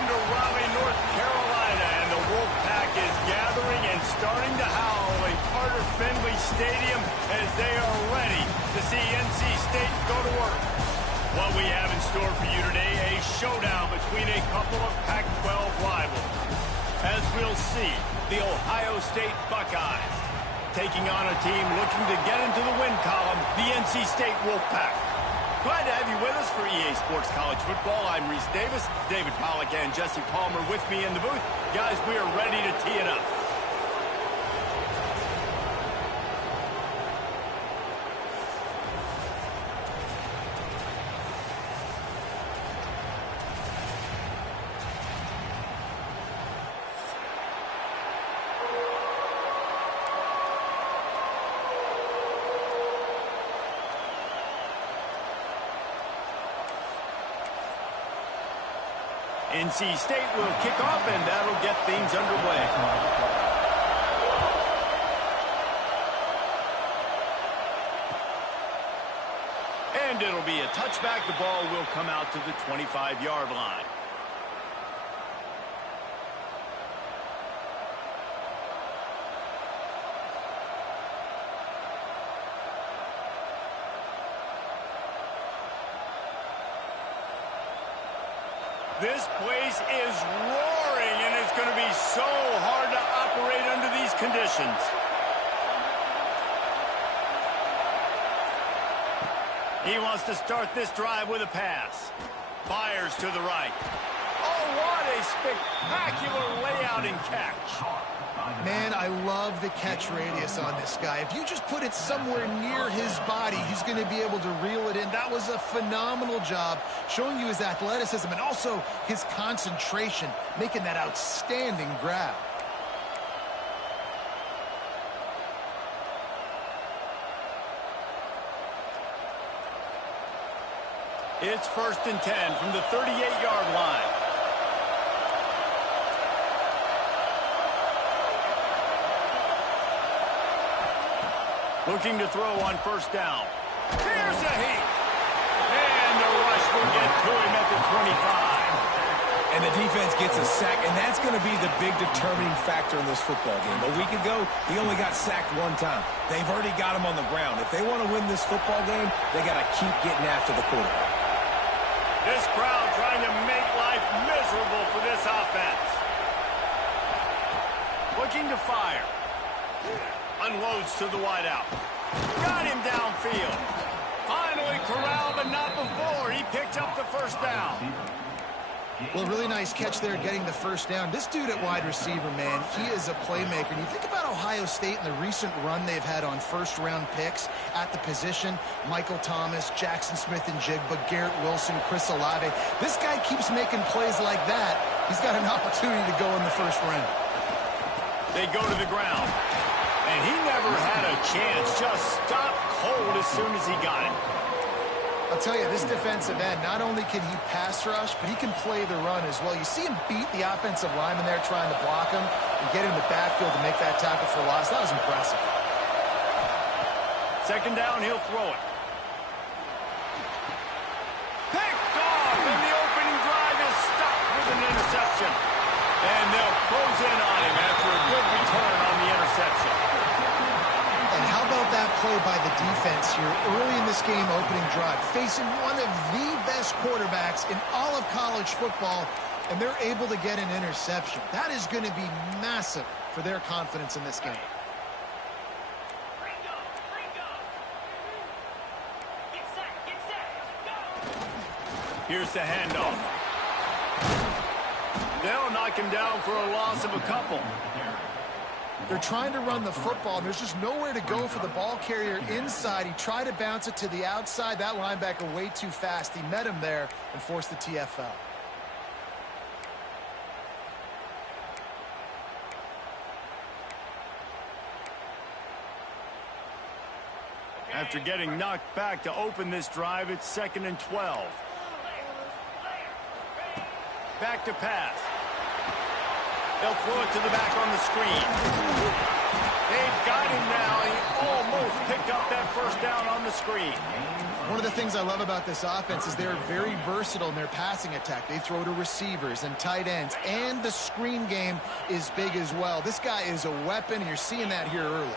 Welcome to Raleigh, North Carolina, and the Wolfpack is gathering and starting to howl in Carter Finley Stadium as they are ready to see NC State go to work. What we have in store for you today, a showdown between a couple of Pac-12 rivals. As we'll see, the Ohio State Buckeyes taking on a team looking to get into the win column, the NC State Wolfpack. Glad to have you with us for EA Sports College Football. I'm Reese Davis, David Pollack and Jesse Palmer with me in the booth. Guys, we are ready to tee it up. NC State will kick off, and that'll get things underway. And it'll be a touchback. The ball will come out to the 25-yard line. This place is roaring, and it's going to be so hard to operate under these conditions. He wants to start this drive with a pass. Fires to the right. Oh, what a spectacular layout and catch. Man, I love the catch radius on this guy. If you just put it somewhere near his body, he's going to be able to reel it in. That was a phenomenal job, showing you his athleticism and also his concentration, making that outstanding grab. It's 1st and 10 from the 38-yard line. Looking to throw on 1st down. Here's a heat. And the rush will get to him at the 25. And the defense gets a sack, and that's going to be the big determining factor in this football game. A week ago, he only got sacked one time. They've already got him on the ground. If they want to win this football game, they got to keep getting after the quarterback. This crowd trying to make life miserable for this offense. Looking to fire. Unloads to the wideout. Got him downfield. Finally corralled, but not before. He picked up the 1st down. Well, really nice catch there getting the 1st down. This dude at wide receiver, man, he is a playmaker. And you think about Ohio State and the recent run they've had on 1st-round picks at the position. Michael Thomas, Jackson Smith-Njigba, Garrett Wilson, Chris Olave. This guy keeps making plays like that. He's got an opportunity to go in the 1st round. They go to the ground. And he never had a chance. Just stopped cold as soon as he got it. I'll tell you, this defensive end, not only can he pass rush, but he can play the run as well. You see him beat the offensive lineman there trying to block him and get him in the backfield to make that tackle for loss. That was impressive. 2nd down, he'll throw it. Picked off, and the opening drive is stopped with an interception. And they'll close in on him after a good return on the interception. And how about that play by the defense here early in this game opening drive, facing one of the best quarterbacks in all of college football, and they're able to get an interception. That is going to be massive for their confidence in this game. Here's the handoff. They'll knock him down for a loss of a couple. They're trying to run the football, and there's just nowhere to go for the ball carrier inside. He tried to bounce it to the outside. That linebacker way too fast. He met him there and forced the TFL. After getting knocked back to open this drive, it's 2nd and 12. Back to pass. They'll throw it to the back on the screen. They've got him now. He almost picked up that first down on the screen. One of the things I love about this offense is they're very versatile in their passing attack. They throw to receivers and tight ends, and the screen game is big as well. This guy is a weapon, and you're seeing that here early.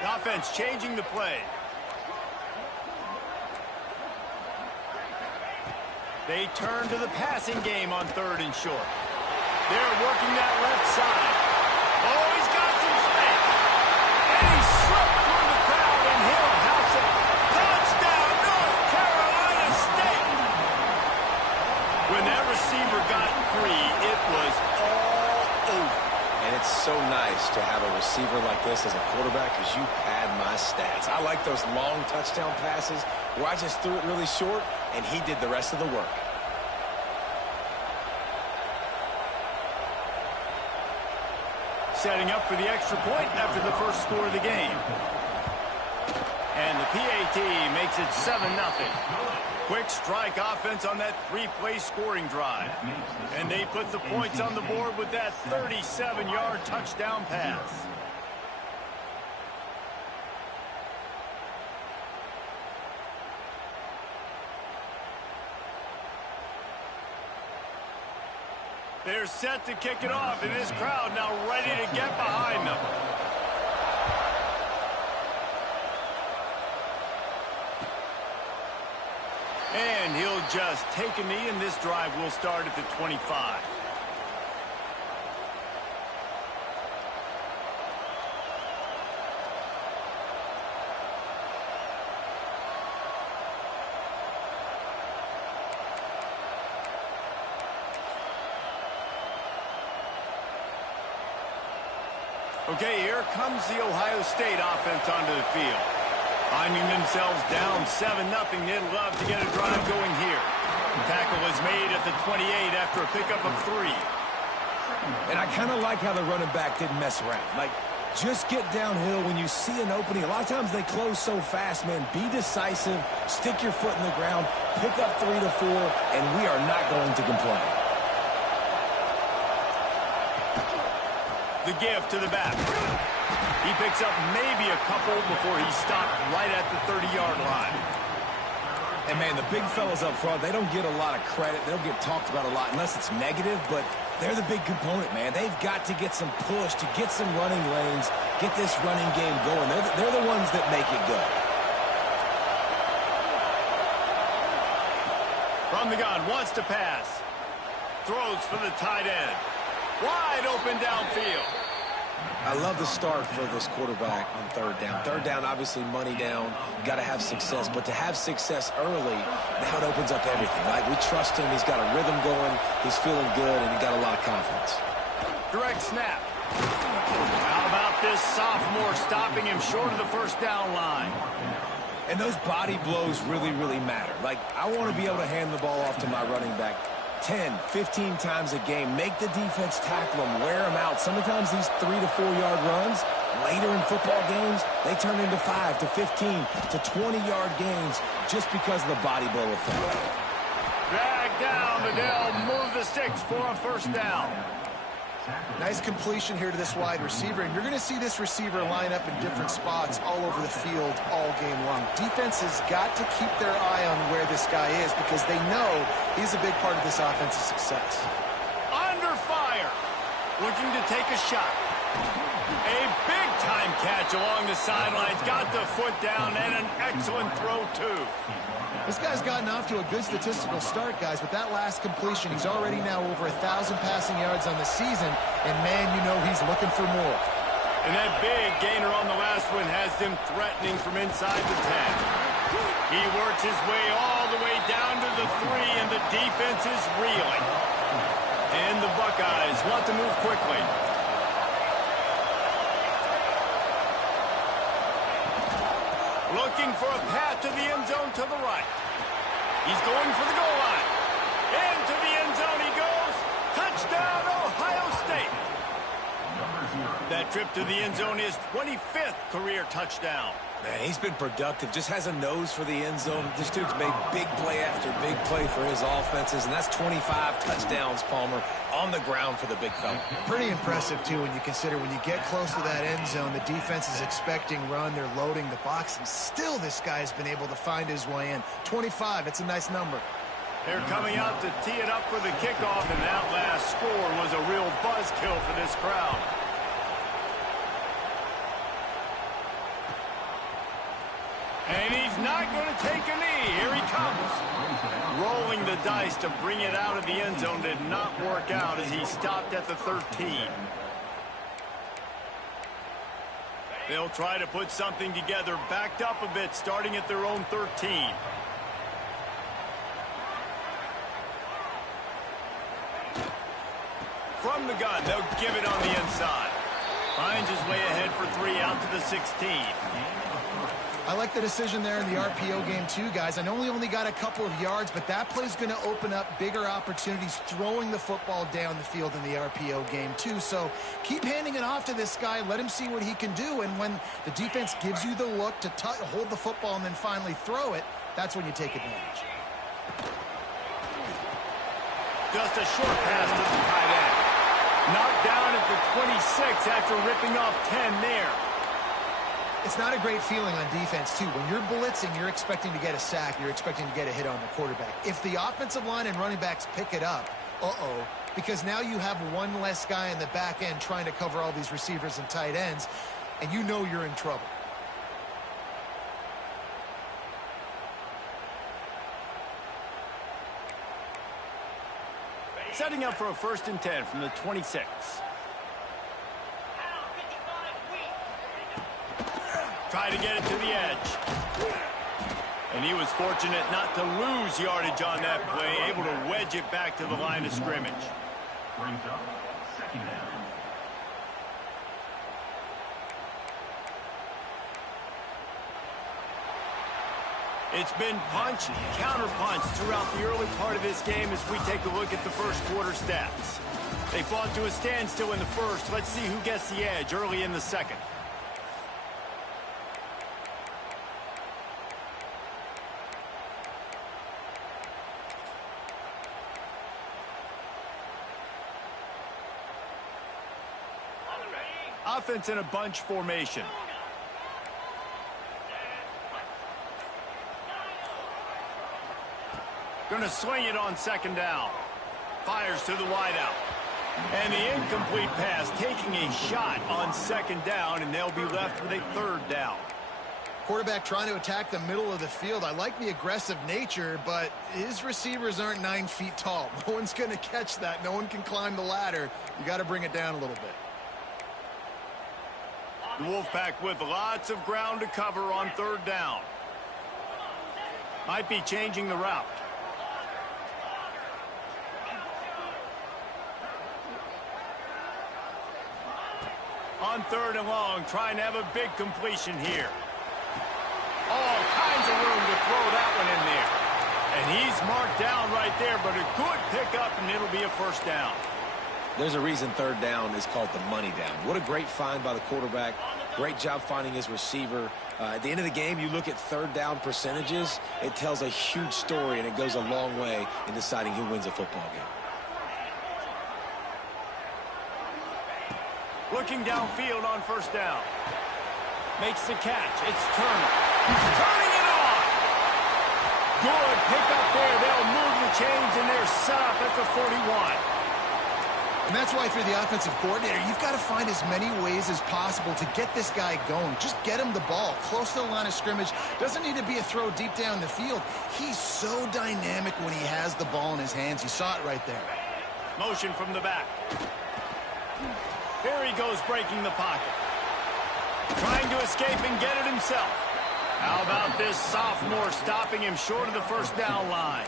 The offense changing the play. They turn to the passing game on 3rd and short. They're working that left side. Oh, he's got some space. And he slipped through the crowd, and he'll house it. Touchdown, North Carolina State. When that receiver got free, it was all over. And it's so nice to have a receiver like this as a quarterback because you pad my stats. I like those long touchdown passes where I just threw it really short, and he did the rest of the work. Setting up for the extra point after the first score of the game. And the PAT makes it 7-0. Quick strike offense on that 3-play scoring drive. And they put the points on the board with that 37-yard touchdown pass. They're set to kick it off, and this crowd now ready to get behind them. And he'll just take a knee, and this drive will start at the 25. Okay, here comes the Ohio State offense onto the field. Finding themselves down 7-0, they'd love to get a drive going here. The tackle is made at the 28 after a pickup of 3. And I kind of like how the running back didn't mess around. Like, just get downhill when you see an opening. A lot of times they close so fast, man. Be decisive, stick your foot in the ground, pick up 3 to 4, and we are not going to complain. The give to the back. He picks up maybe a couple before he stopped right at the 30-yard line. And, man, the big fellas up front, they don't get a lot of credit. They don't get talked about a lot unless it's negative, but they're the big component, man. They've got to get some push, to get some running lanes, get this running game going. They're the ones that make it go. From the gun, wants to pass. Throws for the tight end. Wide open downfield. I love the start for this quarterback on 3rd down. 3rd down, obviously money down. Got to have success. But to have success early, now it opens up everything. Like, we trust him. He's got a rhythm going. He's feeling good, and he got a lot of confidence. Direct snap. How about this sophomore stopping him short of the first down line? And those body blows really, really matter. Like, I want to be able to hand the ball off to my running back 10, 15 times a game. Make the defense tackle them, wear them out. Sometimes these 3 to 4 yard runs, later in football games, they turn into 5 to 15 to 20-yard gains just because of the body blow effect. Drag down, but they'll move the sticks for a first down. Nice completion here to this wide receiver, and you're going to see this receiver line up in different spots all over the field all game long. Defense has got to keep their eye on where this guy is because they know he's a big part of this offense's success. Under fire, looking to take a shot. A big-time catch along the sidelines, got the foot down, and an excellent throw, too. This guy's gotten off to a good statistical start, guys. With that last completion, he's already now over 1,000 passing yards on the season, and, man, you know he's looking for more. And that big gainer on the last one has them threatening from inside the 10. He works his way all the way down to the 3, and the defense is reeling. And the Buckeyes want to move quickly. Looking for a path to the end zone to the right. He's going for the goal line. Into the end zone he goes. Touchdown, Ohio State. That trip to the end zone is 25th career touchdown. Man, he's been productive, just has a nose for the end zone. This dude's made big play after big play for his offenses, and that's 25 touchdowns, Palmer, on the ground for the big fella. Pretty impressive, too, when you consider when you get close to that end zone, the defense is expecting run, they're loading the box, and still this guy's been able to find his way in. 25, it's a nice number. They're coming out to tee it up for the kickoff, and that last score was a real buzzkill for this crowd. And he's not going to take a knee. Here he comes. Rolling the dice to bring it out of the end zone did not work out as he stopped at the 13. They'll try to put something together, backed up a bit, starting at their own 13. From the gun, they'll give it on the inside. Finds his way ahead for 3 out to the 16. I like the decision there in the RPO game too, guys. I know he only got a couple of yards, but that play's going to open up bigger opportunities throwing the football down the field in the RPO game too. So keep handing it off to this guy. Let him see what he can do. And when the defense gives you the look to hold the football and then finally throw it, that's when you take advantage. Just a short pass to the tight end. Knocked down at the 26 after ripping off 10 there. It's not a great feeling on defense, too. When you're blitzing, you're expecting to get a sack. You're expecting to get a hit on the quarterback. If the offensive line and running backs pick it up, because now you have one less guy in the back end trying to cover all these receivers and tight ends, and you know you're in trouble. Setting up for a 1st and 10 from the 26. Try to get it to the edge. And he was fortunate not to lose yardage on that play, able to wedge it back to the line of scrimmage. Brings up 2nd down. It's been punch, counter-punch throughout the early part of this game as we take a look at the first quarter stats. They fought to a standstill in the first. Let's see who gets the edge early in the second. Offense in a bunch formation. Going to swing it on 2nd down. Fires to the wideout. And the incomplete pass taking a shot on 2nd down, and they'll be left with a 3rd down. Quarterback trying to attack the middle of the field. I like the aggressive nature, but his receivers aren't 9 feet tall. No one's going to catch that. No one can climb the ladder. You got to bring it down a little bit. The Wolfpack with lots of ground to cover on 3rd down. Might be changing the route. On 3rd and long, trying to have a big completion here. All kinds of room to throw that one in there. And he's marked down right there, but a good pickup, and it'll be a 1st down. There's a reason 3rd down is called the money down. What a great find by the quarterback. Great job finding his receiver. At the end of the game, you look at 3rd down percentages. It tells a huge story, and it goes a long way in deciding who wins a football game. Looking downfield on 1st down. Makes the catch. It's Turner. He's turning it on. Good pickup there. They'll move the chains, and they're set up at the 41. And that's why, if you're the offensive coordinator, you've got to find as many ways as possible to get this guy going. Just get him the ball close to the line of scrimmage. Doesn't need to be a throw deep down the field. He's so dynamic when he has the ball in his hands. You saw it right there. Motion from the back. Here he goes, breaking the pocket. Trying to escape and get it himself. How about this sophomore stopping him short of the 1st down line?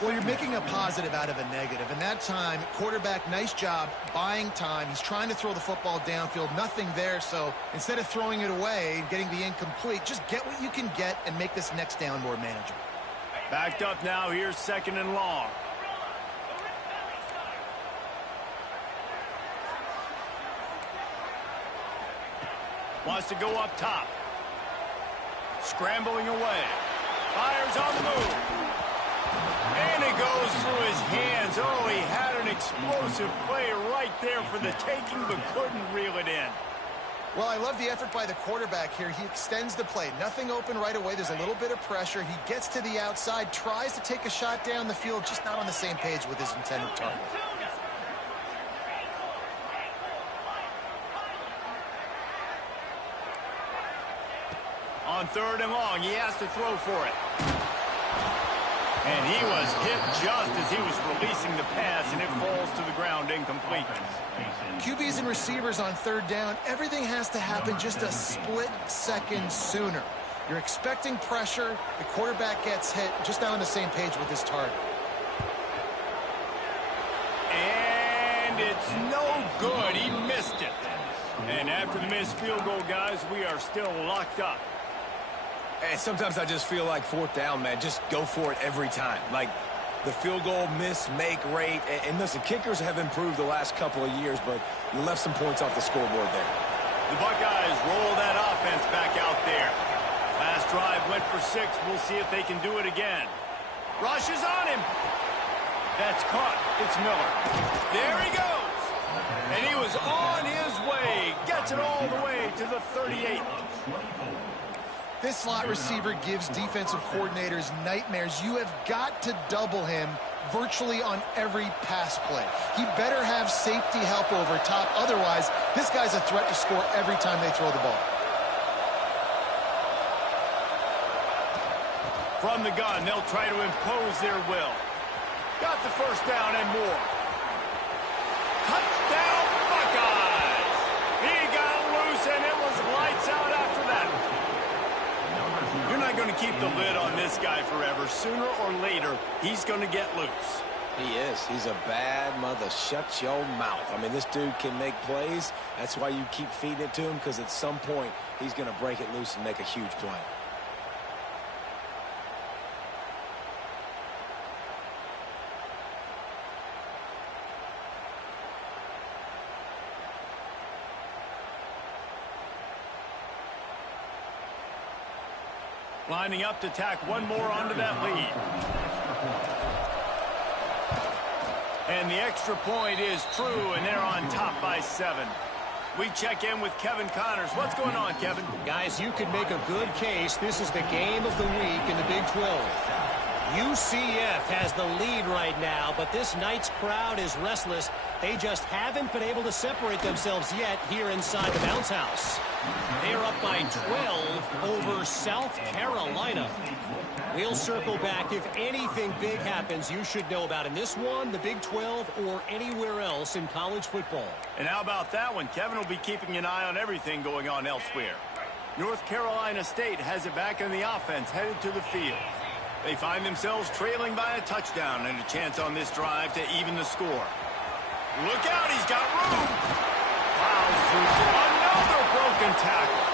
Well, you're making a positive out of a negative. And that time, quarterback, nice job buying time. He's trying to throw the football downfield. Nothing there. So instead of throwing it away and getting the incomplete, just get what you can get and make this next down more manageable. Backed up now. Here's 2nd and long. Wants to go up top. Scrambling away. Fires on the move. And it goes through his hands. Oh, he had an explosive play right there for the taking, but couldn't reel it in. Well, I love the effort by the quarterback here. He extends the play. Nothing open right away. There's a little bit of pressure. He gets to the outside, tries to take a shot down the field, just not on the same page with his intended target. On 3rd and long, he has to throw for it. And he was hit just as he was releasing the pass, and it falls to the ground incomplete. QBs and receivers on 3rd down, everything has to happen just a split second sooner. You're expecting pressure, the quarterback gets hit, just not on the same page with his target. And it's no good. He missed it. And after the missed field goal, guys, we are still locked up. And sometimes I just feel like 4th down, man, just go for it every time. Like the field goal miss-make rate. And listen, kickers have improved the last couple of years, but you left some points off the scoreboard there. The Buckeyes roll that offense back out there. Last drive went for 6. We'll see if they can do it again. Rush is on him. That's caught. It's Miller. There he goes. And he was on his way. Gets it all the way to the 38. This slot receiver gives defensive coordinators nightmares. You have got to double him virtually on every pass play. He better have safety help over top. Otherwise, this guy's a threat to score every time they throw the ball. From the gun, they'll try to impose their will. Got the 1st down and more. Touchdown, Buckeyes! He got loose, and it was lights out after that. You're not going to keep the lid on this guy forever. Sooner or later, he's going to get loose. He is. He's a bad mother. Shut your mouth. I mean, this dude can make plays. That's why you keep feeding it to him, because at some point, he's going to break it loose and make a huge play. Lining up to tack one more onto that lead. And the extra point is true, and they're on top by 7. We check in with Kevin Connors. What's going on, Kevin? Guys, you could make a good case. This is the game of the week in the Big 12. UCF has the lead right now, but this Knights crowd is restless. They just haven't been able to separate themselves yet here inside the bounce house. They are up by 12 over South Carolina. We'll circle back if anything big happens you should know about in this one, the Big 12, or anywhere else in college football. And how about that one? Kevin will be keeping an eye on everything going on elsewhere. North Carolina State has it back in the offense, headed to the field. They find themselves trailing by a touchdown and a chance on this drive to even the score. Look out, he's got room. Plows through another broken tackle.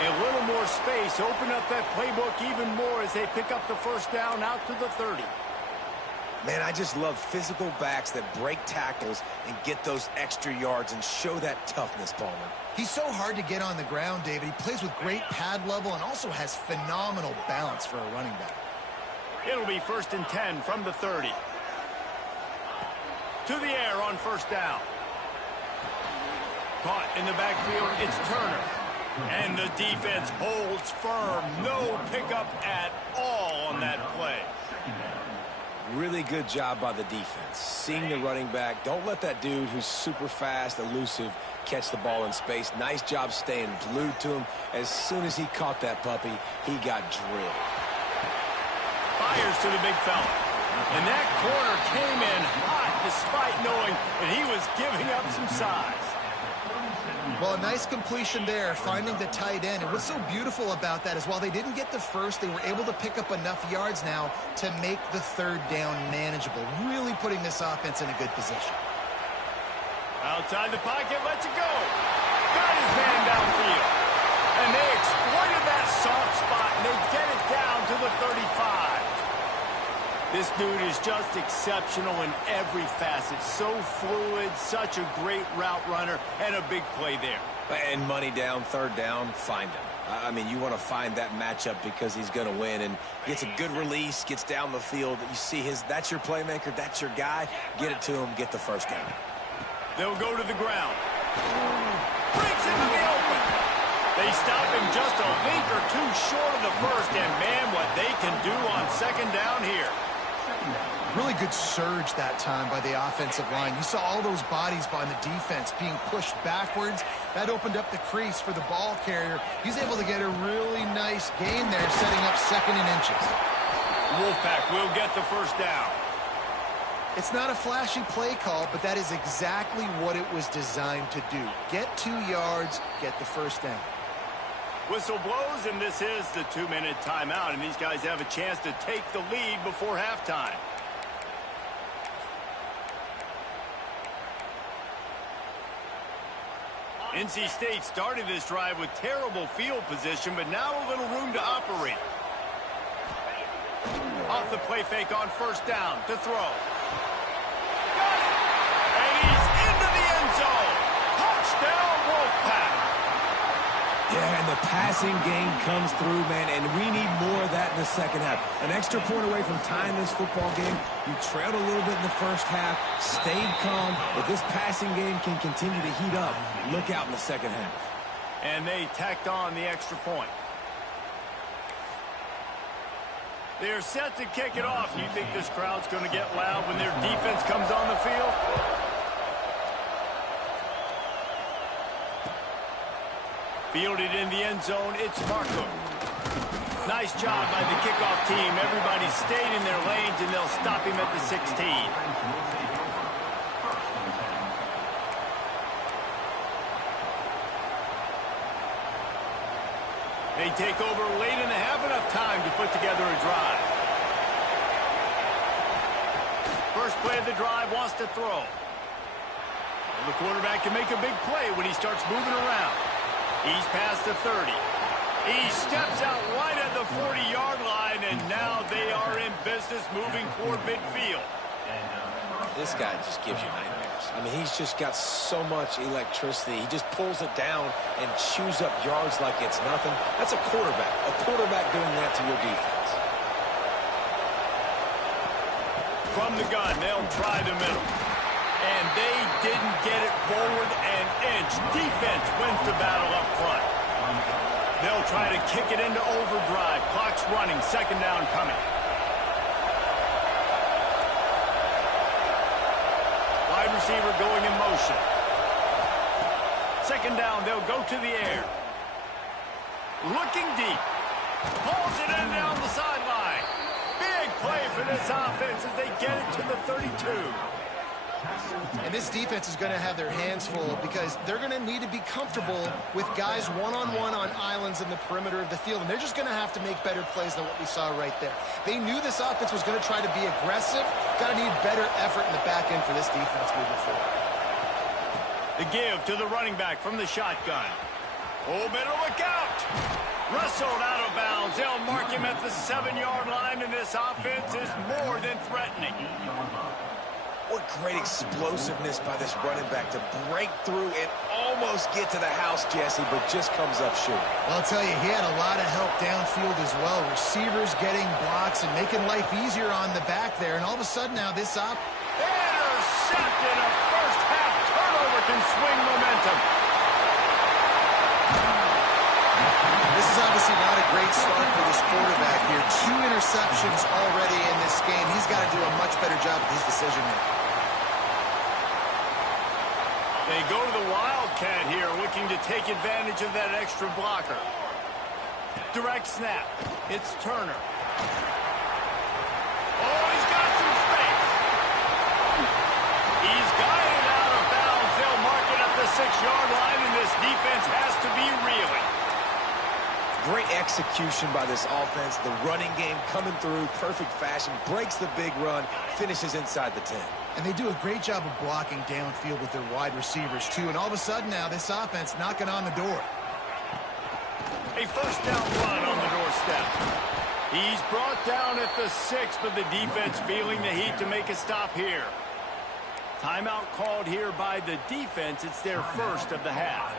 A little more space, open up that playbook even more as they pick up the 1st down out to the 30. Man, I just love physical backs that break tackles and get those extra yards and show that toughness, Palmer. He's so hard to get on the ground, David. He plays with great pad level and also has phenomenal balance for a running back. It'll be 1st and 10 from the 30. To the air on 1st down. Caught in the backfield, it's Turner. And the defense holds firm. No pickup at all on that play. Really good job by the defense. Seeing the running back. Don't let that dude who's super fast, elusive, catch the ball in space. Nice job staying glued to him. As soon as he caught that puppy, he got drilled. Fires to the big fella. And that corner came in hot despite knowing that he was giving up some size. Well, a nice completion there, finding the tight end. And what's so beautiful about that is while they didn't get the first, they were able to pick up enough yards now to make the 3rd down manageable. Really putting this offense in a good position. Outside the pocket, lets it go. Got his man downfield. And they exploited that soft spot, and they get it down to the 35. This dude is just exceptional in every facet. So fluid, such a great route runner, and a big play there. And money down, third down, find him. I mean, you want to find that matchup because he's going to win, and gets a good release, gets down the field. You see that's your playmaker, that's your guy. Get it to him, get the first down. They'll go to the ground. Breaks into the open. They stop him just a link or two short of the first, and man, what they can do on second down here. Really good surge that time by the offensive line. You saw all those bodies by the defense being pushed backwards. That opened up the crease for the ball carrier. He's able to get a really nice gain there, setting up second and inches. Wolfpack will get the first down. It's not a flashy play call, but that is exactly what it was designed to do. Get 2 yards, get the first down. Whistle blows, and this is the 2-minute timeout, and these guys have a chance to take the lead before halftime. NC State started this drive with terrible field position, but now a little room to operate. Off the play fake on first down to throw. Got it! And he's into the end zone. Touchdown, Wolfpack. Yeah, and the passing game comes through, man, and we need more of that in the second half. An extra point away from tying this football game. You trailed a little bit in the first half, stayed calm, but this passing game can continue to heat up. Look out in the second half. And they tacked on the extra point. They're set to kick it off. You think this crowd's going to get loud when their defense comes on the field? Fielded in the end zone, it's Markham. Nice job by the kickoff team. Everybody stayed in their lanes, and they'll stop him at the 16. They take over late and have enough time to put together a drive. First play of the drive, wants to throw. And the quarterback can make a big play when he starts moving around. He's past the 30. He steps out right at the 40-yard line, and now they are in business moving toward midfield. This guy just gives you nightmares. I mean, he's just got so much electricity. He just pulls it down and chews up yards like it's nothing. That's a quarterback. A quarterback doing that to your defense. From the gun, they'll try the middle. And they didn't get it forward an inch. Defense wins the battle up front. They'll try to kick it into overdrive. Clock's running. Second down coming. Wide receiver going in motion. Second down, they'll go to the air. Looking deep. Pulls it in down the sideline. Big play for this offense as they get it to the 32. And this defense is going to have their hands full because they're going to need to be comfortable with guys one-on-one on islands in the perimeter of the field. And they're just going to have to make better plays than what we saw right there. They knew this offense was going to try to be aggressive. Got to need better effort in the back end for this defense moving forward. The give to the running back from the shotgun. Oh, better look out. Wrestled out of bounds. They'll mark him at the 7-yard line, and this offense is more than threatening. What great explosiveness by this running back to break through and almost get to the house, Jesse, but just comes up short. Well, I'll tell you, he had a lot of help downfield as well. Receivers getting blocks and making life easier on the back there. And all of a sudden now this up. Intercepted. A first-half turnover can swing momentum. This is obviously not a great start for this quarterback here. 2 interceptions already in this game. He's got to do a much better job with his decision-making. They go to the Wildcat here, looking to take advantage of that extra blocker. Direct snap. It's Turner. Oh, he's got some space. He's got it out of bounds. They'll mark it at the 6-yard line, and this defense has to be reeling. Great execution by this offense. The running game coming through, perfect fashion, breaks the big run, finishes inside the 10. And they do a great job of blocking downfield with their wide receivers, too. And all of a sudden now, this offense knocking on the door. A first down run on the doorstep. He's brought down at the 6, but the defense feeling the heat to make a stop here. Timeout called here by the defense. It's their first of the half.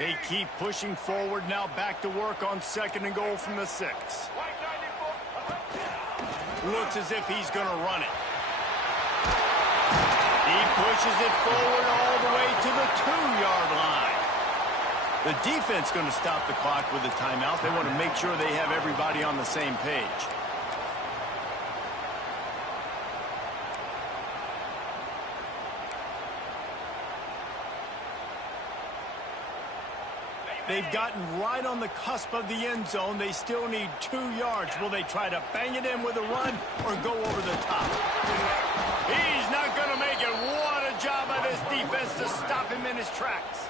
They keep pushing forward now, back to work on 2nd and goal from the 6. Looks as if he's going to run it. He pushes it forward all the way to the 2-yard line. The defense going to stop the clock with a timeout. They want to make sure they have everybody on the same page. They've gotten right on the cusp of the end zone. They still need 2 yards. Will they try to bang it in with a run or go over the top? He's not going to make it. What a job by this defense to stop him in his tracks.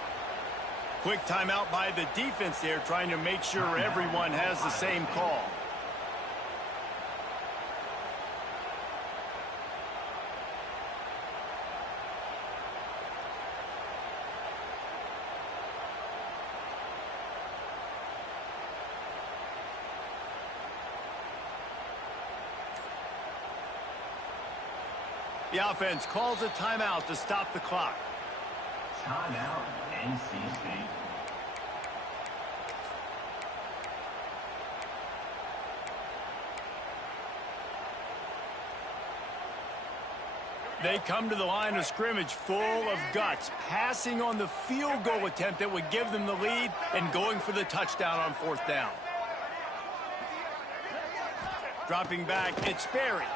Quick timeout by the defense there, trying to make sure everyone has the same call. The offense calls a timeout to stop the clock. Timeout, NC State. They come to the line of scrimmage full of guts, passing on the field goal attempt that would give them the lead and going for the touchdown on 4th down. Dropping back, it's Sperry.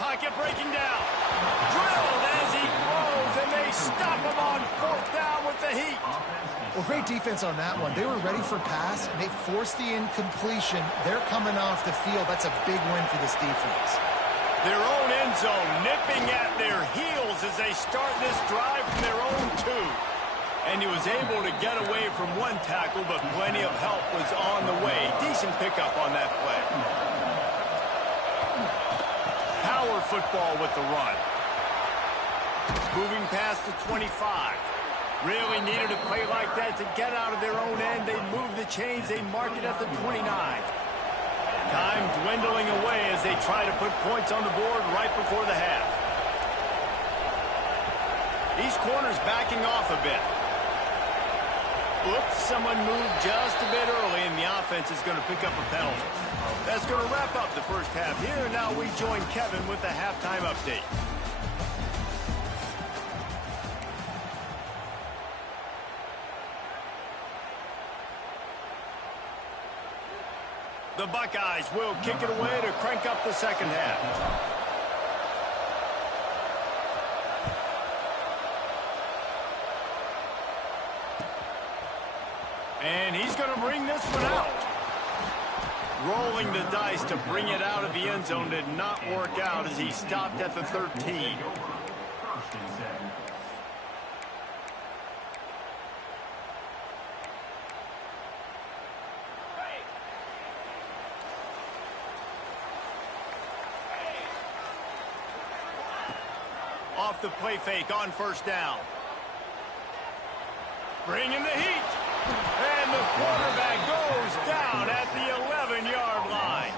Pocket breaking down. Drilled as he throws, and they stop him on 4th down with the heat. Well, great defense on that one. They were ready for pass, and they forced the incompletion. They're coming off the field. That's a big win for this defense. Their own end zone nipping at their heels as they start this drive from their own 2. And he was able to get away from one tackle, but plenty of help was on the way. Decent pickup on that play. Power football with the run. Moving past the 25. Really needed a play like that to get out of their own end. They move the chains. They mark it at the 29. Time dwindling away as they try to put points on the board right before the half. These corners backing off a bit. Oops, someone moved just a bit early, and the offense is going to pick up a penalty. That's going to wrap up the first half here. Now we join Kevin with the halftime update. The Buckeyes will kick it away to crank up the second half. And he's going to bring this one out. Rolling the dice to bring it out of the end zone did not work out as he stopped at the 13. Off the play fake on 1st down. Bringing the heat. And the quarterback goes down at the 11-yard line.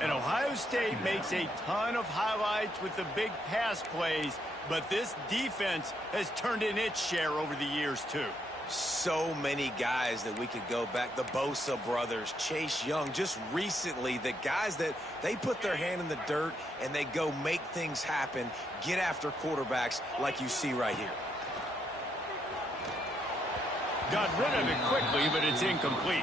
And Ohio State makes a ton of highlights with the big pass plays, but this defense has turned in its share over the years, too. So many guys that we could go back. The Bosa brothers, Chase Young, just recently, the guys that they put their hand in the dirt and they go make things happen, get after quarterbacks like you see right here. Got rid of it quickly, but it's incomplete.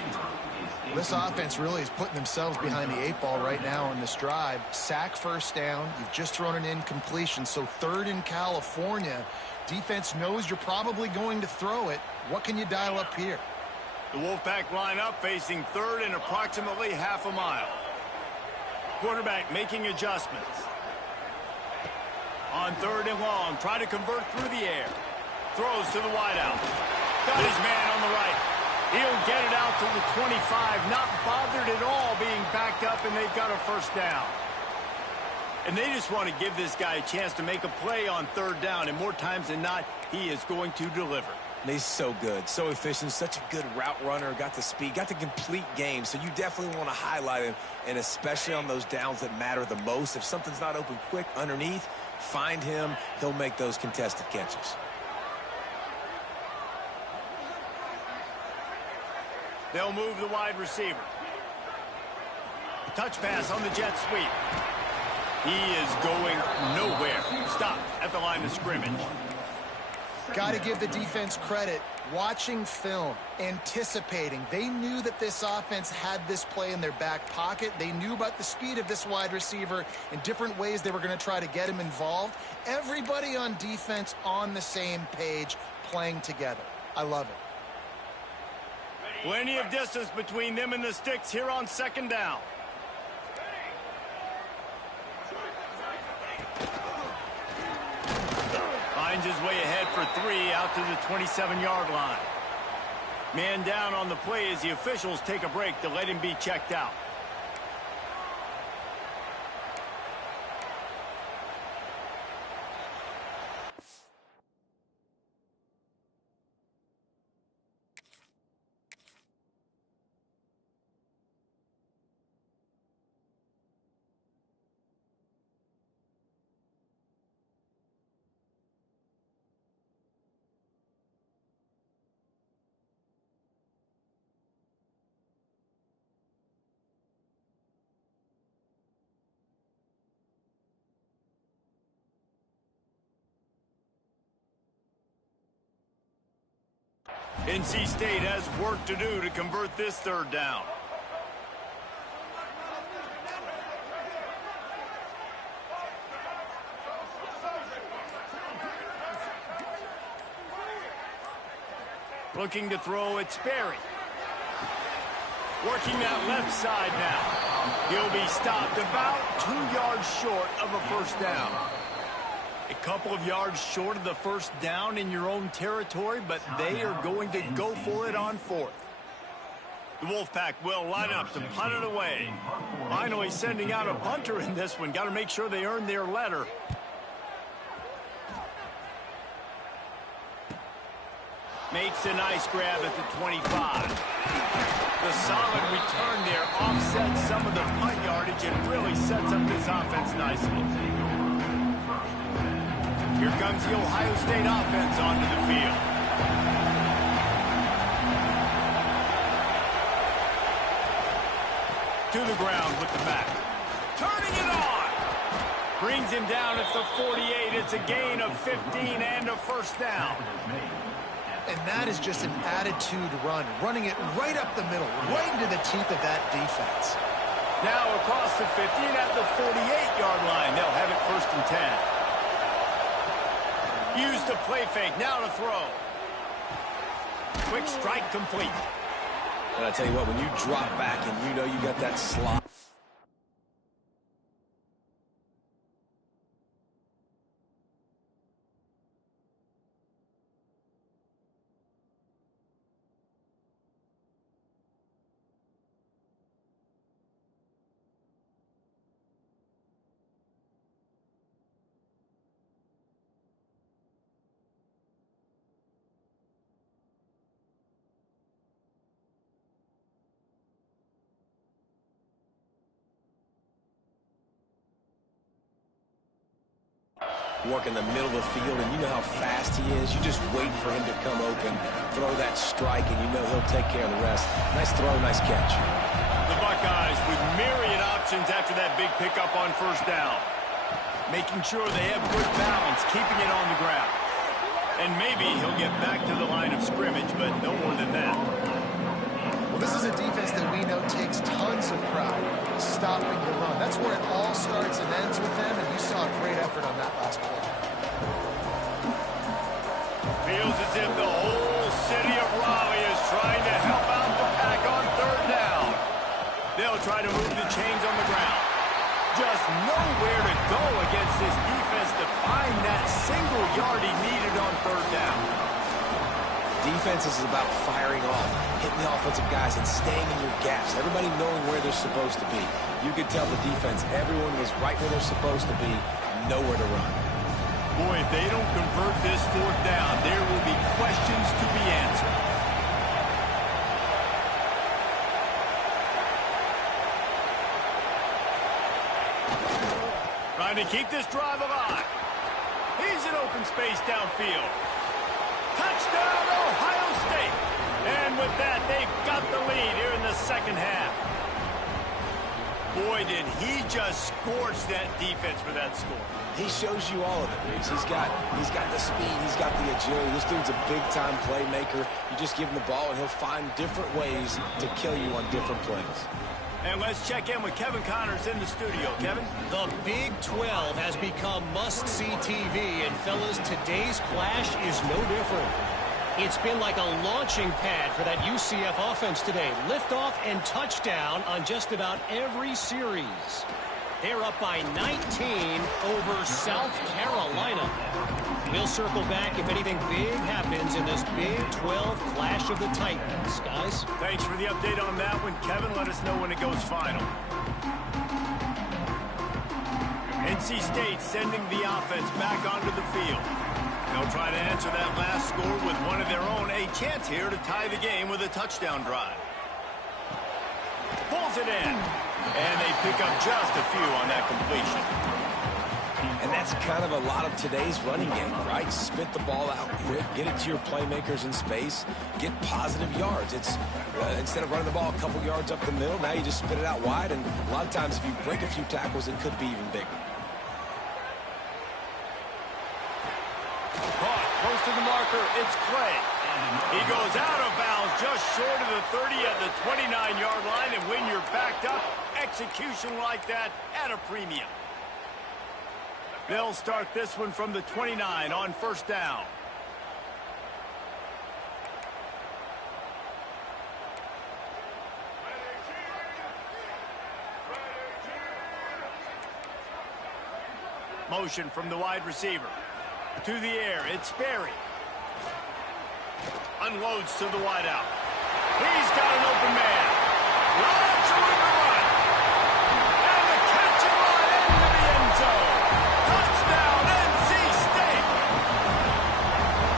This offense really is putting themselves behind the 8 ball right now on this drive. Sack 1st down. You've just thrown an incompletion, so 3rd in California. Defense knows you're probably going to throw it. What can you dial up here? The Wolfpack line up facing 3rd and approximately half a mile. Quarterback making adjustments. On 3rd and long, try to convert through the air. Throws to the wideout. Got his man on the right. He'll get it out to the 25. Not bothered at all being backed up, and they've got a 1st down. And they just want to give this guy a chance to make a play on 3rd down, and more times than not, he is going to deliver. He's so good, so efficient, such a good route runner, got the speed, got the complete game, so you definitely want to highlight him, and especially on those downs that matter the most. If something's not open quick underneath, find him. He'll make those contested catches. They'll move the wide receiver. Touch pass on the jet sweep. He is going nowhere. Stop at the line of scrimmage. Got to give the defense credit. Watching film, anticipating. They knew that this offense had this play in their back pocket. They knew about the speed of this wide receiver and different ways they were going to try to get him involved. Everybody on defense on the same page, playing together. I love it. Plenty of distance between them and the sticks here on second down. Finds his way ahead for 3 out to the 27-yard line. Man down on the play as the officials take a break to let him be checked out. NC State has work to do to convert this third down. Looking to throw, it's Sperry. Working that left side now. He'll be stopped about 2 yards short of a first down. A couple of yards short of the first down in your own territory, but they are going to go for it on 4th. The Wolfpack will line up to punt it away. Finally sending out a punter in this one. Got to make sure they earn their letter. Makes a nice grab at the 25. The solid return there offsets some of the punt yardage and really sets up this offense nicely. Here comes the Ohio State offense onto the field. To the ground with the back. Turning it on. Brings him down at the 48. It's a gain of 15 and a first down. And that is just an attitude run. Running it right up the middle, right into the teeth of that defense. Now across the 50 and at the 48-yard line. They'll have it first and 10. Use the play fake, now to throw. Quick strike complete. And I tell you what, when you drop back and you know you got that slot. Work in the middle of the field, and you know how fast he is. You just wait for him to come open, throw that strike, and you know he'll take care of the rest. Nice throw, nice catch. The Buckeyes with myriad options after that big pickup on first down. Making sure they have good balance, keeping it on the ground. And maybe he'll get back to the line of scrimmage, but no more than that. Well, this is a defense that we know takes tons of pride stopping the run. That's where it all starts and ends with them, and you saw a great effort on that last play. Feels as if the whole city of Raleigh is trying to help out the Pack on third down. They'll try to move the chains on the ground. Just nowhere to go against this defense to find that single yard he needed on third down. Defense is about firing off, hitting the offensive guys, and staying in your gaps. Everybody knowing where they're supposed to be. You could tell the defense, everyone was right where they're supposed to be, nowhere to run. Boy, if they don't convert this fourth down, there will be questions to be answered. Trying to keep this drive alive. He's in open space downfield. Touchdown, Ohio State. And with that, they've got the lead here in the second half. Boy, did he just scorch that defense for that score. He shows you all of it, Reeves. He's got the speed, he's got the agility. This dude's a big-time playmaker. You just give him the ball, and he'll find different ways to kill you on different plays. And let's check in with Kevin Connors in the studio. Kevin? The Big 12 has become must-see TV, and fellas, today's clash is no different. It's been like a launching pad for that UCF offense today. Liftoff and touchdown on just about every series. They're up by 19 over South Carolina. We'll circle back if anything big happens in this Big 12 Clash of the Titans. Guys? Thanks for the update on that one, Kevin. Let us know when it goes final. NC State sending the offense back onto the field. They'll try to answer that last score with one of their own. A chance here to tie the game with a touchdown drive. Pulls it in. And they pick up just a few on that completion. And that's kind of a lot of today's running game, right? Spit the ball out quick, get it to your playmakers in space, get positive yards. It's instead of running the ball a couple yards up the middle, now you just spit it out wide, and a lot of times if you break a few tackles, it could be even bigger. Caught, close to the marker, it's Clay. He goes out of bounds just short of the 30 at the 29-yard line, and when you're backed up, execution like that at a premium. They'll start this one from the 29 on first down. Motion from the wide receiver. To the air, it's Sperry. Unloads to the wideout. He's got an open man. Launch on the run. And the catch and run into the end zone. Touchdown, NC State.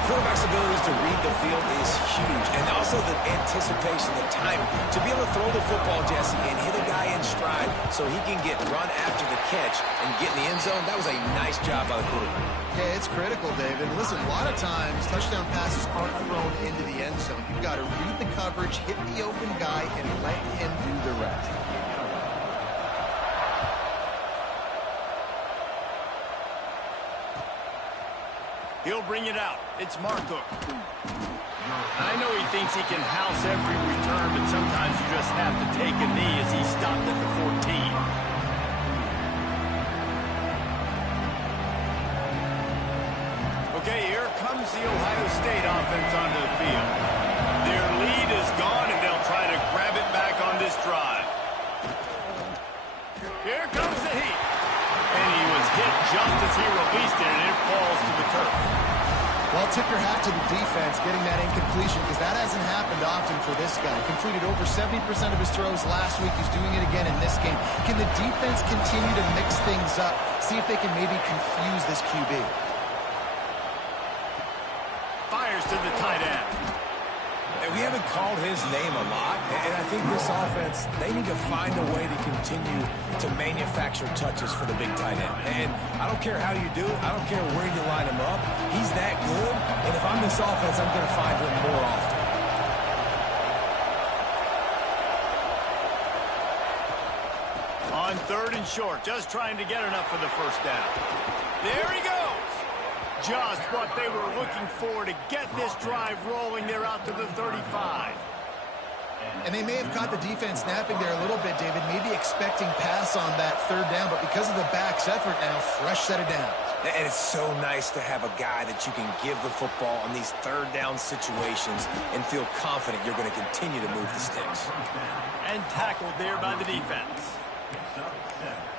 Quarterback's abilities to read the field is huge, and also the anticipation, the time to be able to throw the football, Jesse, and hit a guy in stride so he can get run after the catch and get in the end zone. That was a nice job by the quarterback. Yeah, it's critical, David. Listen, a lot of times touchdown passes aren't thrown into the end zone. You've got to read the coverage, hit the open guy, and let him do the rest. He'll bring it out. It's Marcook. I know he thinks he can house every return, but sometimes you just have to take a knee as he stopped at the 14. Okay, here comes the Ohio State offense onto the field. Their lead is gone, and they'll try to grab it back on this drive. Here comes the heat. And he was hit just as he released it, and it falls to the turf. Well, tip your hat to the defense getting that incompletion, because that hasn't happened often for this guy. Completed over 70% of his throws last week. He's doing it again in this game. Can the defense continue to mix things up? See if they can maybe confuse this QB. Fires to the tight end. And we haven't called his name a lot, and I think this offense, they need to find a way to continue to manufacture touches for the big tight end. And I don't care how you do it. I don't care where you line him up. He's that good, and if I'm this offense, I'm going to find him more often. On third and short, just trying to get enough for the first down. There he goes. Just what they were looking for to get this drive rolling. They're out to the 35. And they may have caught the defense napping there a little bit, David, maybe expecting pass on that third down, but because of the back's effort now, fresh set of downs. And it's so nice to have a guy that you can give the football on these third down situations and feel confident you're going to continue to move the sticks. And tackled there by the defense.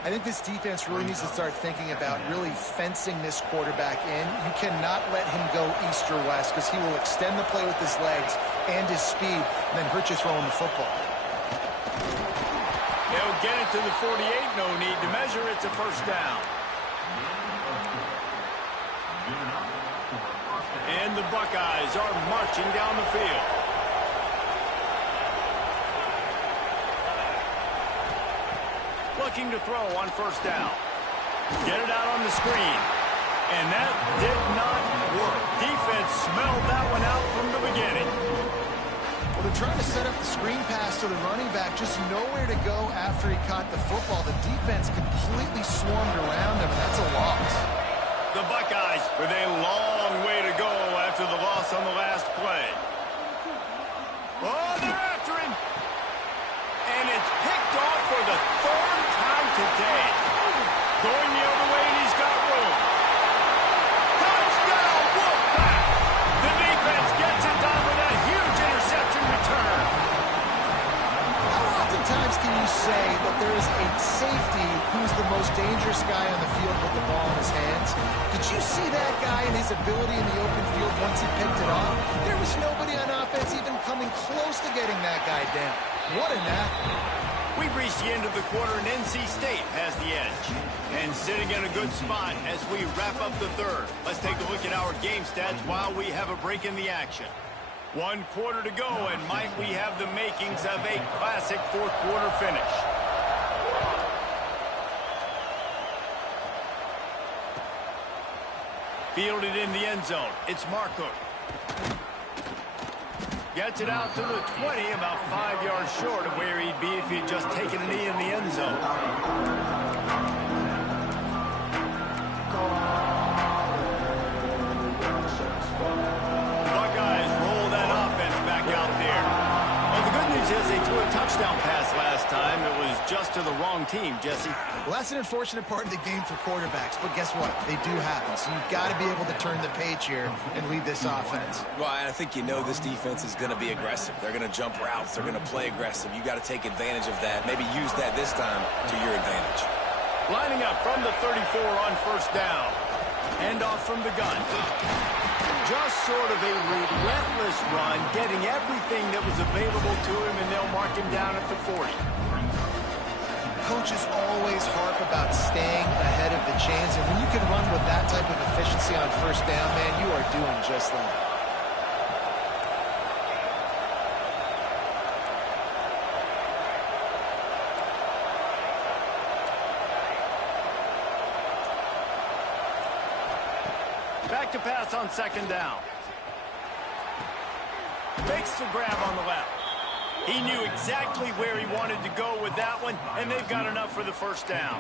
I think this defense really needs to start thinking about really fencing this quarterback in. You cannot let him go east or west, because he will extend the play with his legs and his speed and then hurt you throwing the football. They'll get it to the 48. No need to measure. It's a first down. And the Buckeyes are marching down the field. Looking to throw on first down. Get it out on the screen. And that did not work. Defense smelled that one out from the beginning. Well, they're trying to set up the screen pass to the running back, just nowhere to go after he caught the football. The defense completely swarmed around him, and that's a loss. The Buckeyes with a long way to go after the loss on the last play. Oh, they're after him. And it's picked off for the third time today. Going the other way, and he's got room. Touchdown, Wolfpack! The defense gets it done with a huge interception return. How oftentimes can you say that there is a safety who's the most dangerous guy on the field with the ball in his hands? Did you see that guy and his ability in the open field once he picked it off? There was nobody on offense even coming close to getting that guy down. What an athlete. We've reached the end of the quarter, and NC State has the edge. And sitting in a good spot as we wrap up the third. Let's take a look at our game stats while we have a break in the action. 1 quarter to go, and might we have the makings of a classic fourth quarter finish. Fielded in the end zone. It's Marco. Gets it out to the 20, about 5 yards short of where he'd be if he'd just taken a knee in the end zone. Buckeyes roll that offense back out there. Well, the good news is they threw a touchdown pass last time. It was just to the wrong team, Jesse. Well, that's an unfortunate part of the game for quarterbacks, but guess what? They do happen, so you've got to be able to turn the page here and lead this offense. Well, I think you know this defense is going to be aggressive. They're going to jump routes. They're going to play aggressive. You got to take advantage of that. Maybe use that this time to your advantage. Lining up from the 34 on first down. Hand off from the gun. Just sort of a relentless run, getting everything that was available to him, and they'll mark him down at the 40. Coaches always harp about staying ahead of the chains, and when you can run with that type of efficiency on first down, man, you are doing just that. Back to pass on second down. Makes the grab on the left. He knew exactly where he wanted to go with that one, and they've got enough for the first down.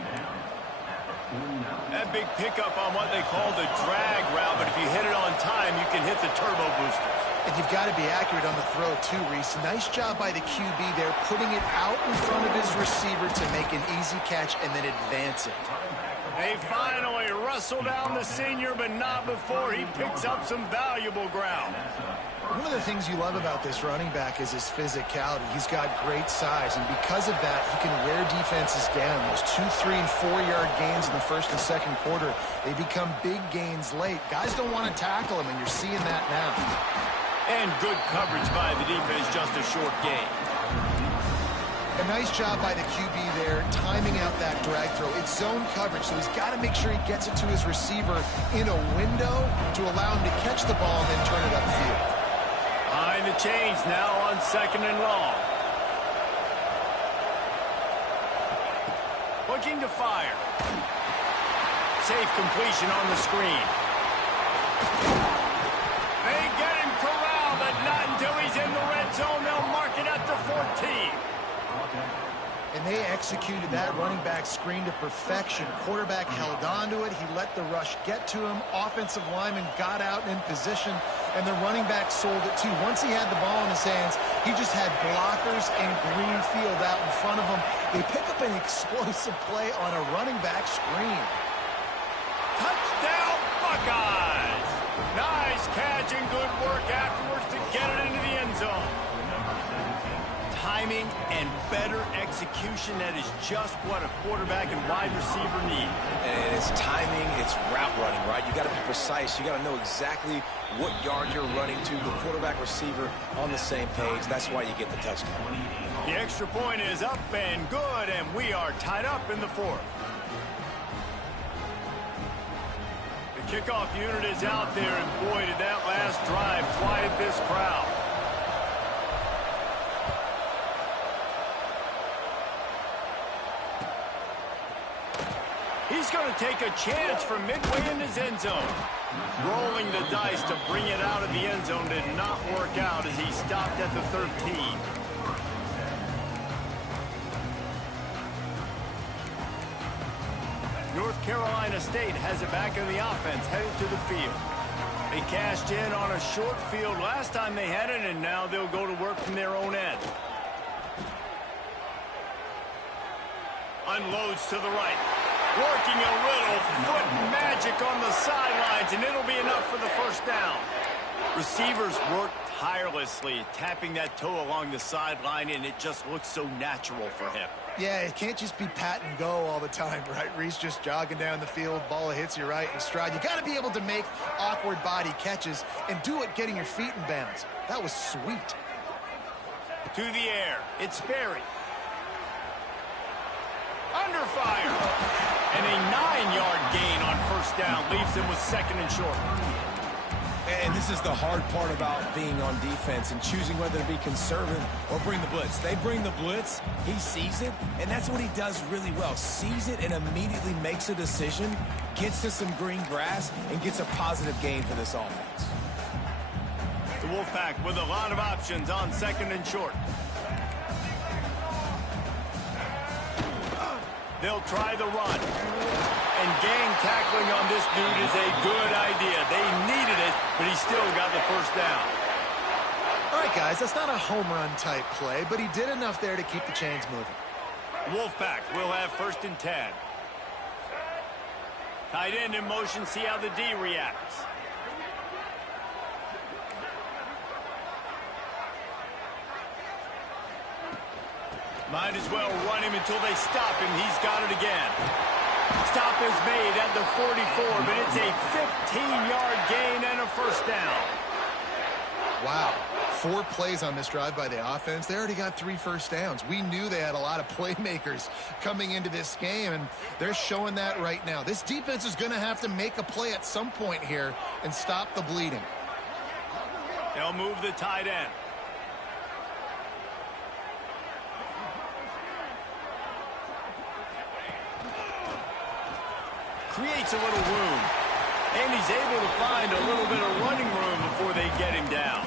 That big pickup on what they call the drag route, but if you hit it on time, you can hit the turbo boosters. And you've got to be accurate on the throw, too, Reese. Nice job by the QB there, putting it out in front of his receiver to make an easy catch and then advance it. They finally wrestle down the senior, but not before he picks up some valuable ground. One of the things you love about this running back is his physicality. He's got great size, and because of that, he can wear defenses down. Those 2-, 3-, and 4-yard gains in the first and second quarter, they become big gains late. Guys don't want to tackle him, and you're seeing that now. And good coverage by the defense, just a short gain. A nice job by the QB there, timing out that drag throw. It's zone coverage, so he's got to make sure he gets it to his receiver in a window to allow him to catch the ball and then turn it upfield. Behind the chains now on second and long. Looking to fire. Safe completion on the screen. They get him corralled, but not until he's in the red zone. They'll mark it at the 14. And they executed that running back screen to perfection. Quarterback held on to it. He let the rush get to him. Offensive lineman got out in position, and the running back sold it too. Once he had the ball in his hands, he just had blockers and green field out in front of him. They pick up an explosive play on a running back screen. Touchdown, Buckeyes! Nice catch and good work afterwards to get it into the end zone. Timing and better execution, that is just what a quarterback and wide receiver need. And it's timing, it's route running, right? You got to be precise. You got to know exactly what yard you're running to. The quarterback receiver on the same page. That's why you get the touchdown. The extra point is up and good, and we are tied up in the fourth. The kickoff unit is out there, and boy, did that last drive quiet this crowd. He's going to take a chance from midway in his end zone. Rolling the dice to bring it out of the end zone did not work out as he stopped at the 13. North Carolina State has it back in the offense, headed to the field. They cashed in on a short field last time they had it, and now they'll go to work from their own end. Unloads to the right. Working a little foot magic on the sidelines, and it'll be enough for the first down. Receivers work tirelessly, tapping that toe along the sideline, and it just looks so natural for him. Yeah, it can't just be pat and go all the time, right? Reese just jogging down the field, ball hits you right in stride. You got to be able to make awkward body catches and do it getting your feet in bounds. That was sweet. To the air, it's Sperry. Under fire. And a 9-yard gain on first down leaves him with second and short. And this is the hard part about being on defense and choosing whether to be conservative or bring the blitz. They bring the blitz, he sees it, and that's what he does really well. Sees it and immediately makes a decision, gets to some green grass, and gets a positive gain for this offense. The Wolfpack with a lot of options on second and short. They'll try the run. And gang tackling on this dude is a good idea. They needed it, but he still got the first down. All right, guys, that's not a home run type play, but he did enough there to keep the chains moving. Wolfpack will have first and 10. Tight end in motion, see how the D reacts. Might as well run him until they stop him. He's got it again. Stop is made at the 44, but it's a 15-yard gain and a first down. Wow. 4 plays on this drive by the offense. They already got 3 first downs. We knew they had a lot of playmakers coming into this game, and they're showing that right now. This defense is going to have to make a play at some point here and stop the bleeding. They'll move the tight end. Creates a little room. And he's able to find a little bit of running room before they get him down.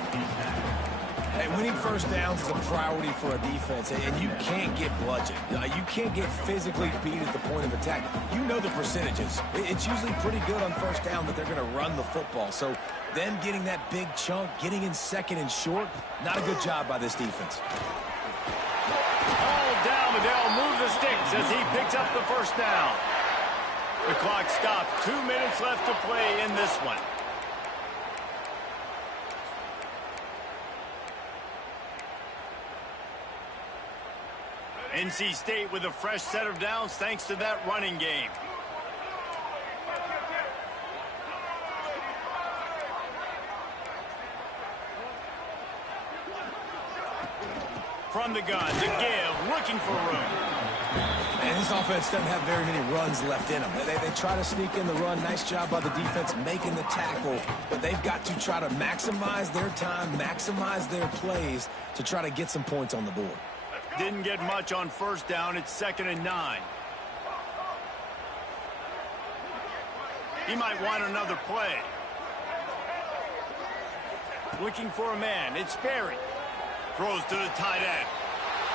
Hey, winning first downs is a priority for a defense, and you can't get bludgeoned. You can't get physically beat at the point of attack. You know the percentages. It's usually pretty good on first down that they're going to run the football. So them getting that big chunk, getting in second and short, not a good job by this defense. All down, but they'll move the sticks as he picks up the first down. The clock stops. 2 minutes left to play in this one. NC State with a fresh set of downs thanks to that running game. From the gun to give, looking for room. And this offense doesn't have very many runs left in them. They try to sneak in the run. Nice job by the defense making the tackle. But they've got to try to maximize their time, maximize their plays to try to get some points on the board. Didn't get much on first down. It's 2nd and 9. He might want another play. Looking for a man. It's Sperry. Throws to the tight end.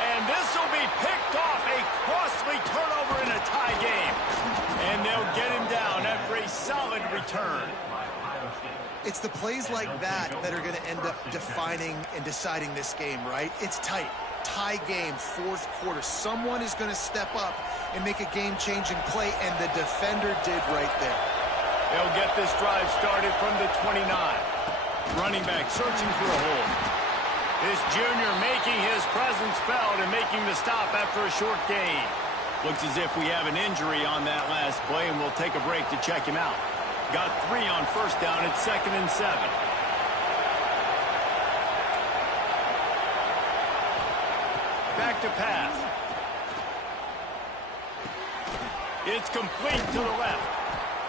And this will be picked off. A costly turnover in a tie game. And they'll get him down after a solid return. It's the plays like that that are going to end up defining and deciding this game, right? It's tight. Tie game, 4th quarter. Someone is going to step up and make a game-changing play, and the defender did right there. They'll get this drive started from the 29. Running back searching for a hole. This junior making his presence felt and making the stop after a short gain. Looks as if we have an injury on that last play, and we'll take a break to check him out. Got 3 on first down. It's 2nd and 7. Back to pass. It's complete to the left.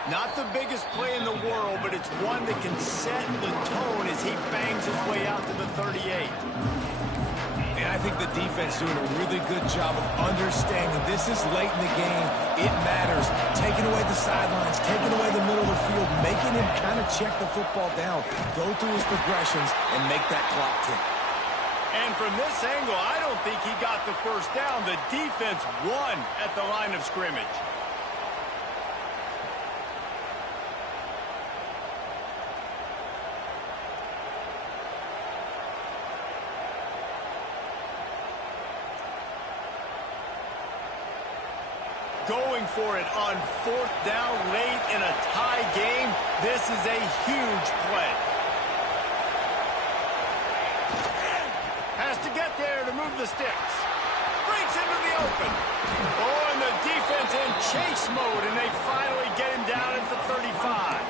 Not the biggest play in the world, but it's one that can set the tone as he bangs his way out to the 38. And I think the defense doing a really good job of understanding this is late in the game. It matters. Taking away the sidelines, taking away the middle of the field, making him kind of check the football down, go through his progressions, and make that clock tick. And from this angle, I don't think he got the first down. The defense won at the line of scrimmage. Going for it on 4th down late in a tie game. This is a huge play. Has to get there to move the sticks. Breaks into the open. Oh, and the defense in chase mode, and they finally get him down at the 35.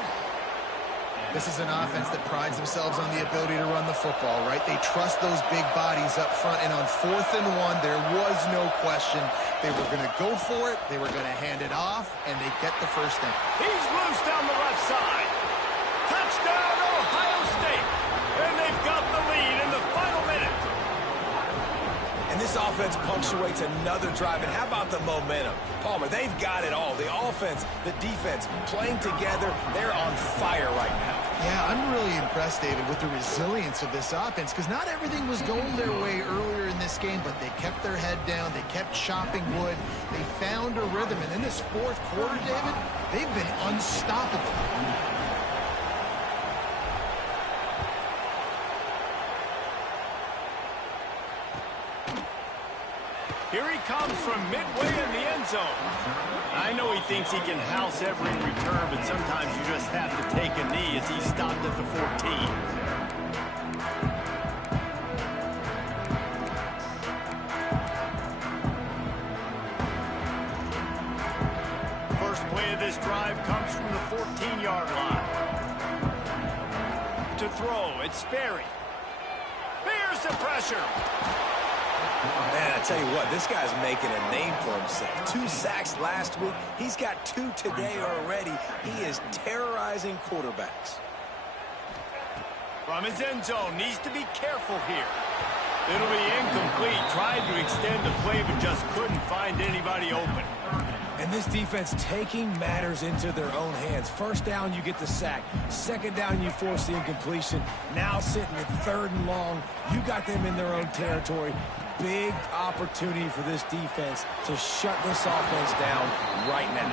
This is an offense that prides themselves on the ability to run the football, right? They trust those big bodies up front, and on 4th and 1, there was no question. They were going to go for it, they were going to hand it off, and they get the first down. He's loose down the left side. Touchdown, Ohio State. And they've got the lead in the final minute. And this offense punctuates another drive. And how about the momentum? Palmer, they've got it all. The offense, the defense, playing together. They're on fire right now. Yeah, I'm really impressed, David, with the resilience of this offense, because not everything was going their way earlier in this game, but they kept their head down. They kept chopping wood. They found a rhythm. And in this 4th quarter, David, they've been unstoppable. Here he comes from midway in the end zone. I know he thinks he can house every return, but sometimes you just have to take a knee as he stopped at the 14. First play of this drive comes from the 14-yard line. To throw, it's Sperry. Bears the pressure. Man, I tell you what, this guy's making a name for himself. 2 sacks last week. He's got 2 today already. He is terrorizing quarterbacks. From his end zone, needs to be careful here. It'll be incomplete. Tried to extend the play, but just couldn't find anybody open. And this defense taking matters into their own hands. First down, you get the sack. Second down, you force the incompletion. Now sitting at 3rd and long, you got them in their own territory. Big opportunity for this defense to shut this offense down right now.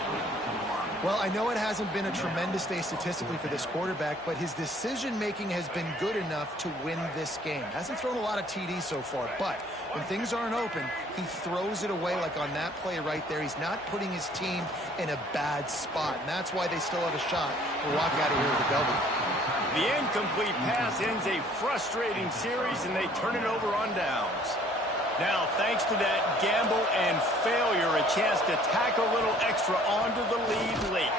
Well, I know it hasn't been a tremendous day statistically for this quarterback, but his decision-making has been good enough to win this game. Hasn't thrown a lot of TDs so far, but when things aren't open, he throws it away like on that play right there. He's not putting his team in a bad spot, and that's why they still have a shot to walk out of here with a W. The incomplete pass ends a frustrating series, and they turn it over on downs. Now, thanks to that gamble and failure, a chance to tack a little extra onto the lead late.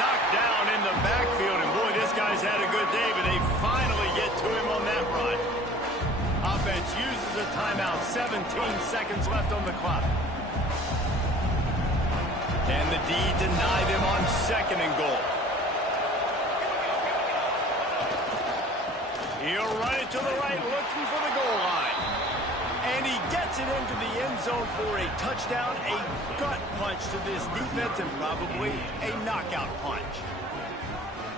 Knocked down in the backfield, and boy, this guy's had a good day, but they finally get to him on that run. Offense uses a timeout, 17 seconds left on the clock. And the D deny them on 2nd and goal. He'll run it to the right, looking for the goal line. And he gets it into the end zone for a touchdown, a gut punch to this defense, and probably a knockout punch.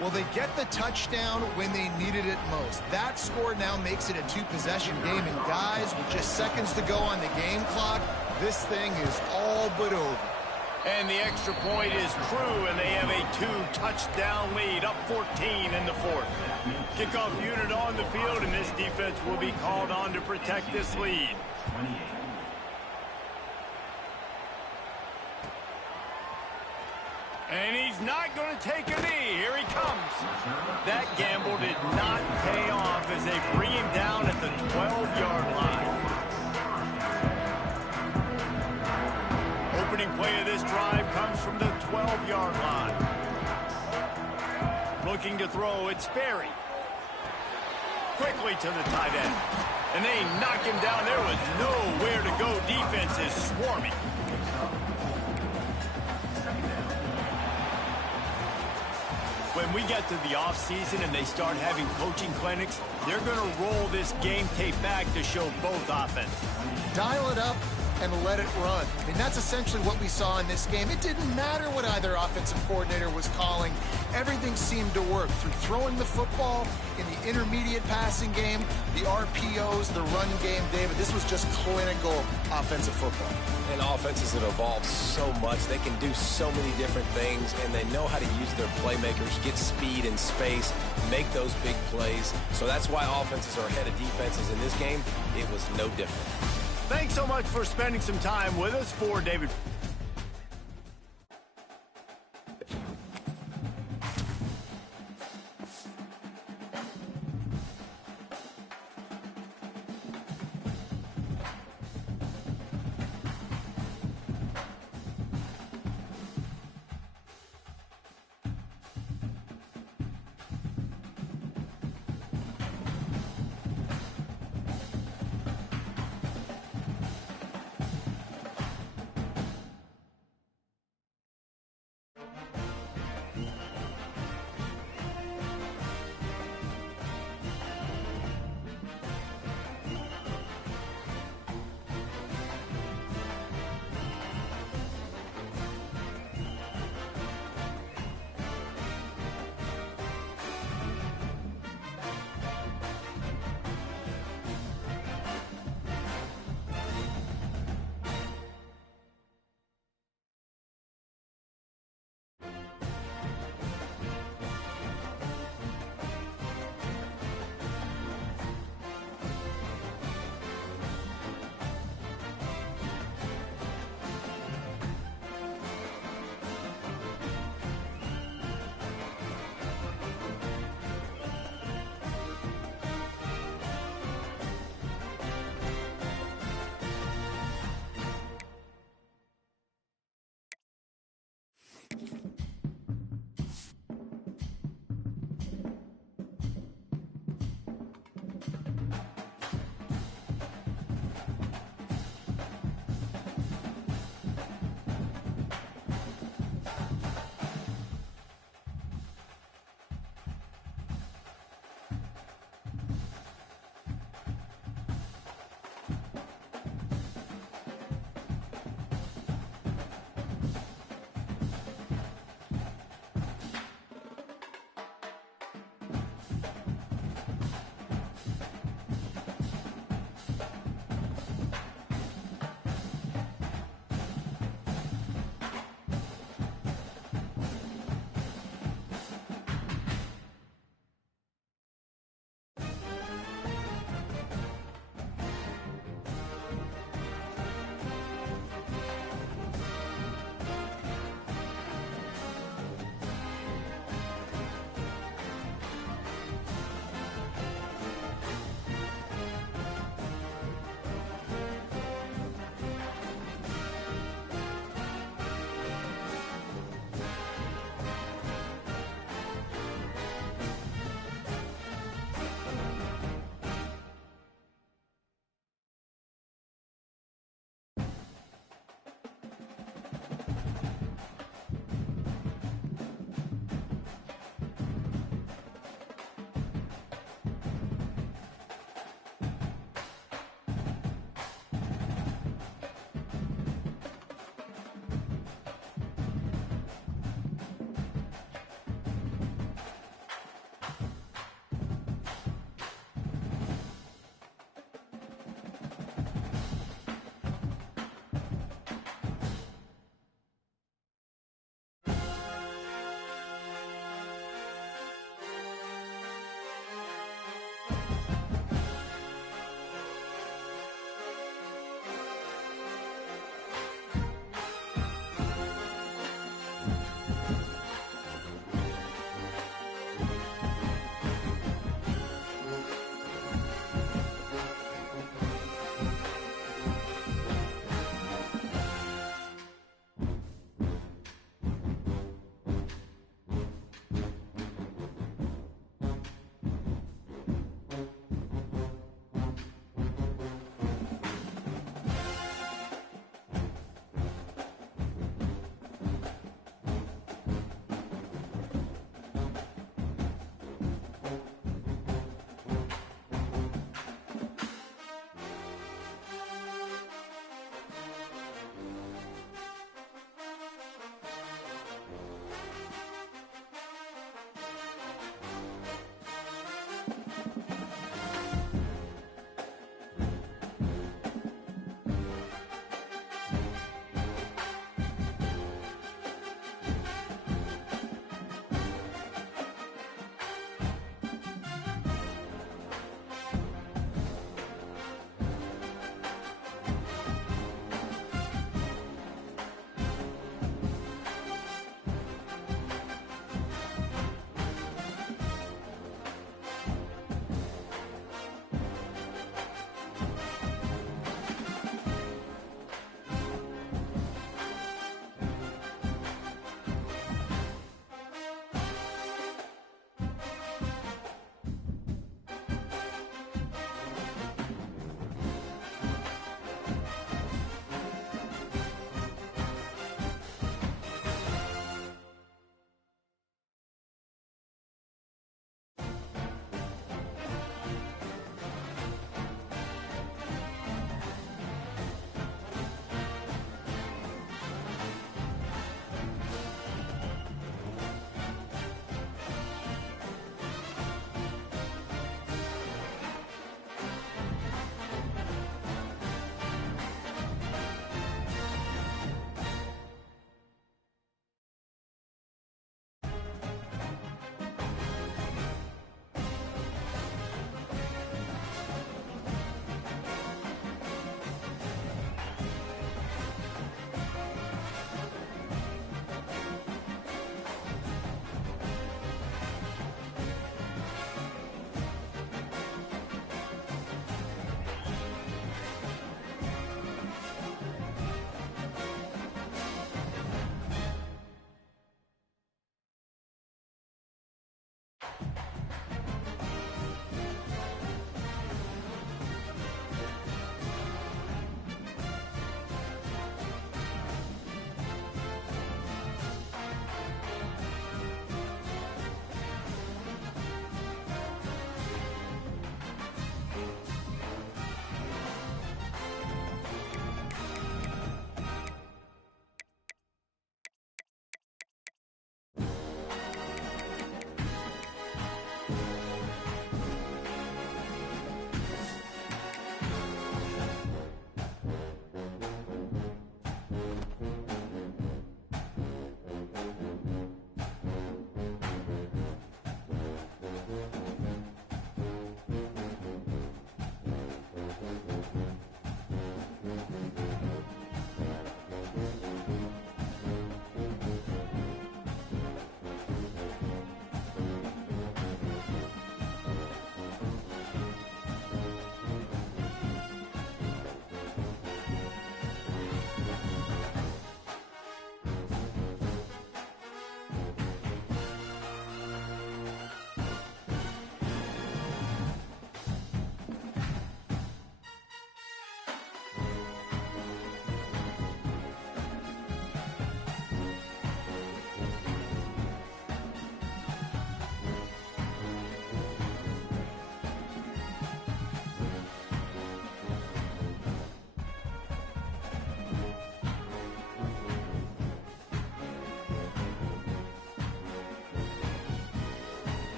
Well, they get the touchdown when they needed it most. That score now makes it a 2-possession game, and guys, with just seconds to go on the game clock, this thing is all but over. And the extra point is true, and they have a 2-touchdown lead, up 14 in the 4th. Kickoff unit on the field, and this defense will be called on to protect this lead. 28. And he's not going to take a knee. Here he comes. That gamble did not pay off as they bring him down at the 12-yard line. Opening play of this drive comes from the 12-yard line. Looking to throw, it's Sperry. Quickly to the tight end. And they knock him down. There was nowhere to go. Defense is swarming. When we get to the offseason and they start having coaching clinics, they're going to roll this game tape back to show both offense. Dial it up and let it run. I mean, that's essentially what we saw in this game. It didn't matter what either offensive coordinator was calling. Everything seemed to work through throwing the football in the intermediate passing game, the RPOs, the run game, David. This was just clinical offensive football. And offenses have evolved so much. They can do so many different things, and they know how to use their playmakers, get speed and space, make those big plays. So that's why offenses are ahead of defenses in this game. It was no different. Thanks so much for spending some time with us. For David.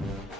State.